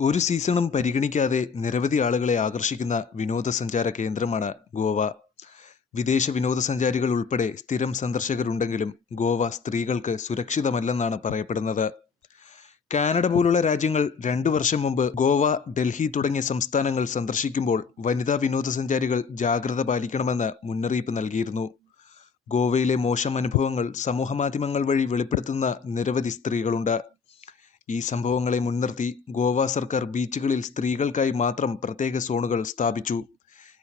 ഒരു സീസണും പരിഗണിക്കാതെ നിരവധി ആളുകളെ ആകർഷിക്കുന്ന വിനോദസഞ്ചാര കേന്ദ്രമാണ് ഗോവ. വിദേശ വിനോദസഞ്ചാരികൾ ഉൾപ്പെടെ സ്ഥിരം സന്ദർശകരുണ്ടെങ്കിലും ഗോവ സ്ത്രീകൾക്ക് സുരക്ഷിതമല്ലെന്നാണ് പറയപ്പെടുന്നത്. കാനഡ പോലുള്ള രാജ്യങ്ങൾ 2 വർഷം മുമ്പ് ഗോവ, ഡൽഹി തുടങ്ങിയ സംസ്ഥാനങ്ങൾ സന്ദർശിക്കുമ്പോൾ വനിതാ വിനോദസഞ്ചാരികൾ ജാഗ്രത പാലിക്കണമെന്ന് മുന്നറിയിപ്പ് നൽകിയിരുന്നു. ഗോവയിലെ മോശം അനുഭവങ്ങൾ സമൂഹമാധ്യമങ്ങൾ വഴി വെളിപ്പെടുത്തുന്ന നിരവധി സ്ത്രീകളുണ്ട്. ഈ സംഭവങ്ങളെ മുൻനിർത്തി ഗോവ സർക്കാർ ബീച്ചുകളിൽ സ്ത്രീകൾക്കായി മാത്രം പ്രത്യേക സോണുകൾ സ്ഥാപിച്ചു.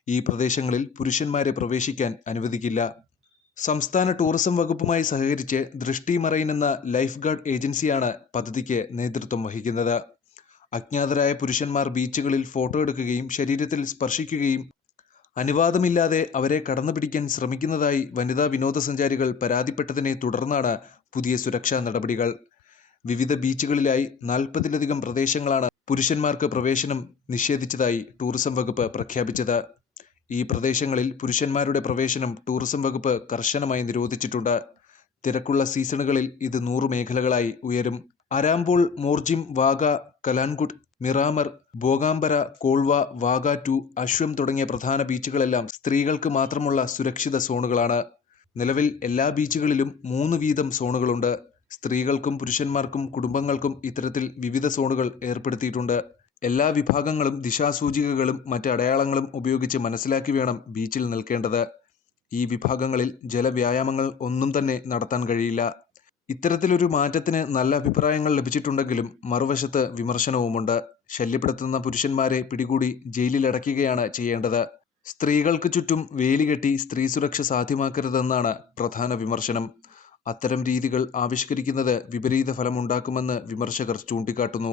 ഈ പ്രദേശങ്ങളിൽ പുരുഷന്മാരെ പ്രവേശിക്കാൻ അനുവദിക്കില്ല. സംസ്ഥാന ടൂറിസം വകുപ്പുമായി സഹകരിച്ച് ദൃഷ്ടി മറൈൻ എന്ന ലൈഫ് ഗാർഡ് ഏജൻസിയാണ് പദ്ധതിക്ക് നേതൃത്വം വഹിക്കുന്നത്. അജ്ഞാതരായ പുരുഷന്മാർ ബീച്ചുകളിൽ ഫോട്ടോ എടുക്കുകയും ശരീരത്തിൽ സ്പർശിക്കുകയും അനുവാദമില്ലാതെ അവരെ കടന്നുപിടിക്കാൻ ശ്രമിക്കുന്നതായി വനിതാ വിനോദസഞ്ചാരികൾ പരാതിപ്പെട്ടതിനെ തുടർന്നാണ് പുതിയ സുരക്ഷാ നടപടികൾ. വിവിധ ബീച്ചുകളിലായി 40-ലധികം പ്രദേശങ്ങളാണ് പുരുഷന്മാർക്ക് പ്രവേശനം നിഷേധിച്ചതായി ടൂറിസം വകുപ്പ് പ്രഖ്യാപിച്ചത്. ഈ പ്രദേശങ്ങളിൽ പുരുഷന്മാരുടെ പ്രവേശനം ടൂറിസം വകുപ്പ് കർശനമായി നിരോധിച്ചിട്ടുണ്ട്. തിരക്കുള്ള സീസണുകളിൽ ഇത് 100 മേഖലകളായി ഉയരും. അരാംബോൾ, മോർജിം, വാഗ, കലാൻഗുട്ട്, മിറാമർ, ബോഗാംബര, കോൾവ, വാഗ 2, അശ്വം തുടങ്ങിയ പ്രധാന ബീച്ചുകളെല്ലാം സ്ത്രീകൾക്ക് മാത്രമുള്ള സുരക്ഷിത സോണുകളാണ്. നിലവിൽ എല്ലാ ബീച്ചുകളിലും 3 വീതം സോണുകളുണ്ട്. സ്ത്രീകൾക്കും പുരുഷന്മാർക്കും കുടുംബങ്ങൾക്കും ഇത്തരത്തിൽ വിവിധ സോണുകൾ ഏർപ്പെടുത്തിയിട്ടുണ്ട്. എല്ലാ വിഭാഗങ്ങളും ദിശാസൂചികകളും മറ്റ് അടയാളങ്ങളും ഉപയോഗിച്ച് മനസ്സിലാക്കി വേണം ബീച്ചിൽ നിൽക്കേണ്ടത്. ഈ വിഭാഗങ്ങളിൽ ജലവ്യായാമങ്ങൾ ഒന്നും തന്നെ നടത്താൻ കഴിയില്ല. ഇത്തരത്തിലൊരു മാറ്റത്തിന് നല്ല അഭിപ്രായങ്ങൾ ലഭിച്ചിട്ടുണ്ടെങ്കിലും മറുവശത്ത് വിമർശനവുമുണ്ട്. ശല്യപ്പെടുത്തുന്ന പുരുഷന്മാരെ പിടികൂടി ജയിലിലടയ്ക്കുകയാണ് ചെയ്യേണ്ടത്. സ്ത്രീകൾക്ക് ചുറ്റും വേലി കെട്ടി സ്ത്രീ സുരക്ഷ സാധ്യമാക്കരുതെന്നാണ് പ്രധാന വിമർശനം. അത്തരം രീതികൾ ആവിഷ്കരിക്കുന്നത് വിപരീത ഫലമുണ്ടാക്കുമെന്ന് വിമർശകർ ചൂണ്ടിക്കാട്ടുന്നു.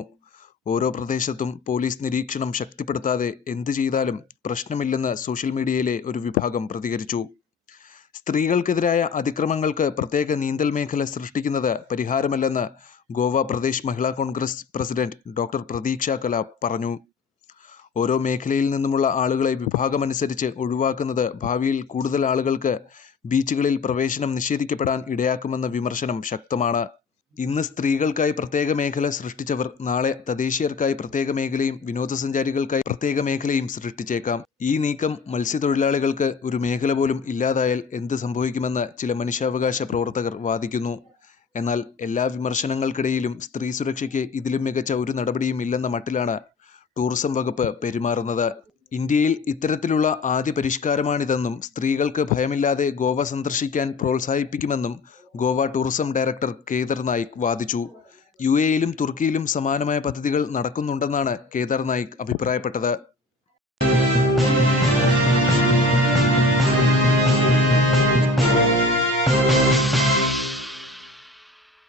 ഓരോ പ്രദേശത്തും പോലീസ് നിരീക്ഷണം ശക്തിപ്പെടുത്താതെ എന്ത് ചെയ്താലും പ്രശ്നമില്ലെന്ന് സോഷ്യൽ മീഡിയയിലെ ഒരു വിഭാഗം പ്രതികരിച്ചു. സ്ത്രീകൾക്കെതിരായ അതിക്രമങ്ങൾക്ക് പ്രത്യേക നീന്തൽ മേഖല സൃഷ്ടിക്കുന്നത് പരിഹാരമല്ലെന്ന് ഗോവ പ്രദേശ് മഹിളാ കോൺഗ്രസ് പ്രസിഡന്റ് ഡോക്ടർ പ്രതീക്ഷ കലാപ് പറഞ്ഞു. ഓരോ മേഖലയിൽ നിന്നുമുള്ള ആളുകളെ വിഭാഗമനുസരിച്ച് ഒഴിവാക്കുന്നത് ഭാവിയിൽ കൂടുതൽ ആളുകൾക്ക് ബീച്ചുകളിൽ പ്രവേശനം നിഷേധിക്കപ്പെടാൻ ഇടയാക്കുമെന്ന വിമർശനം ശക്തമാണ്. ഇന്ന് സ്ത്രീകൾക്കായി പ്രത്യേക മേഖല സൃഷ്ടിച്ചവർ നാളെ തദ്ദേശീയർക്കായി പ്രത്യേക മേഖലയും വിനോദസഞ്ചാരികൾക്കായി പ്രത്യേക മേഖലയും സൃഷ്ടിച്ചേക്കാം. ഈ നീക്കം മത്സ്യത്തൊഴിലാളികൾക്ക് ഒരു മേഖല പോലും ഇല്ലാതായാൽ എന്ത് സംഭവിക്കുമെന്ന് ചില മനുഷ്യാവകാശ പ്രവർത്തകർ വാദിക്കുന്നു. എന്നാൽ എല്ലാ വിമർശനങ്ങൾക്കിടയിലും സ്ത്രീ സുരക്ഷയ്ക്ക് ഇതിലും മികച്ച ഒരു നടപടിയും ഇല്ലെന്ന മട്ടിലാണ് ടൂറിസം വകുപ്പ് പെരുമാറുന്നത്. ഇന്ത്യയിൽ ഇത്തരത്തിലുള്ള ആദ്യ പരിഷ്കാരമാണിതെന്നും സ്ത്രീകൾക്ക് ഭയമില്ലാതെ ഗോവ സന്ദർശിക്കാൻ പ്രോത്സാഹിപ്പിക്കുമെന്നും ഗോവ ടൂറിസം ഡയറക്ടർ കേദർ നായിക് വാദിച്ചു. UAE-യിലും തുർക്കിയിലും സമാനമായ പദ്ധതികൾ നടക്കുന്നുണ്ടെന്നാണ് കേദർ നായിക് അഭിപ്രായപ്പെട്ടത്.